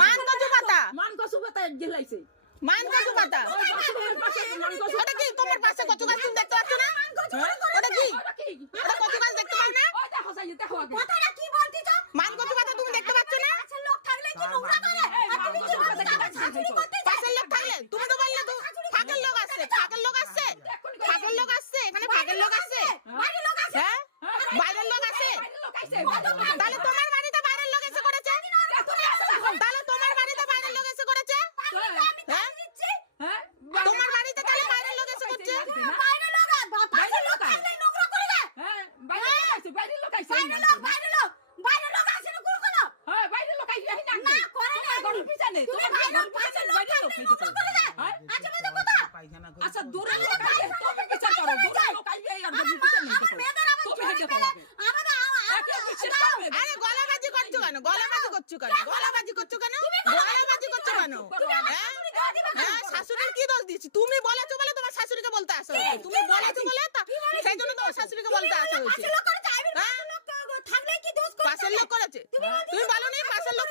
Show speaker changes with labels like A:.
A: মান কচু পাতা।
B: মান কচু গেলাইছে
A: মান কচু পাতা। ওটা কি? তোমার পাশে কচু গাছ তুমি দেখতে পাচ্ছ না? ওটা কি?
B: ওটা
A: কচু গাছ দেখতে পাও না?
B: যাই দেখো
C: কথাটা কি বলতিছ
A: মান কচু পাতা তুমি দেখতে পাচ্ছ না?
C: লোক থাকলে কি নোংরা করে আর তুমি কি করতে?
A: পাশের লোক থাকলে তুমি তো বললে তো। ফাঁকের লোক আসছে ফাঁকের লোক আসছে ফাঁকের লোক আসছে এখানে ফাঁকের লোক আসছে
C: বাইরে লোক আছে।
A: হ্যাঁ? বাইরের লোক আছে।
B: বাইরের
A: তাহলে তোমার বাড়িতে বাইরের লোক এসে করেছে তাহলে তোমার বাড়িতে বাইরের লোক এসে করেছে
C: আমি
A: হ্যাঁ?
B: হ্যাঁ?
A: তোমার বাড়িতে তাহলে বাইরের লোক এসে করছে
C: বাইরে লোক আর লোক থাকলে নোংরা করে দেয়?
B: হ্যাঁ বাইরের লোক আইছে বাইরের লোক আইছে
C: বাইরে লোক বাইরে লোক বাইরে লোক আসে না কোন কোন
B: হ্যাঁ বাইরের লোক আইছে না
C: না করে না
B: গরু পিছনে
C: তুমি
B: তোমার
C: বাইরে
B: গরু
C: পাশের
B: পিছনে
C: লোক
B: বাইরের লোক
C: থাকলে নোংরা করে দেয়?
B: হ্যাঁ।
C: আচ্ছা বাজে কথা
B: আচ্ছা দূরে লোক আইছে তুমি বিচার করো দূরে লোক আইবে আর গরু পিছনে
C: আমার মেয়েদের আবার
B: তুমি হেঁটে
C: পেলে
B: পাবে
C: আমাদের
B: একে বিচার করবে
A: আরে গলাবাজি করছ কেন? গলাবাজি করছ কেন? গলাবাজি করছ কেন? গলাবাজি করছ কেন হ্যাঁ হ্যাঁ শাশুড়ির কি দোষ দিচ্ছি তুমি বলেছ বলে তোমার শাশুড়িকে বলতে আসো হয়েছে। তুমি বলেছ? বলে সেই জন্য তোমার শাশুড়িকে বলতে আসো হয়েছে।
C: পাশের লোক করে চাইবে
A: হ্যাঁ? পাশের লোক করেছে। তুমি বলো নি পাশের লোক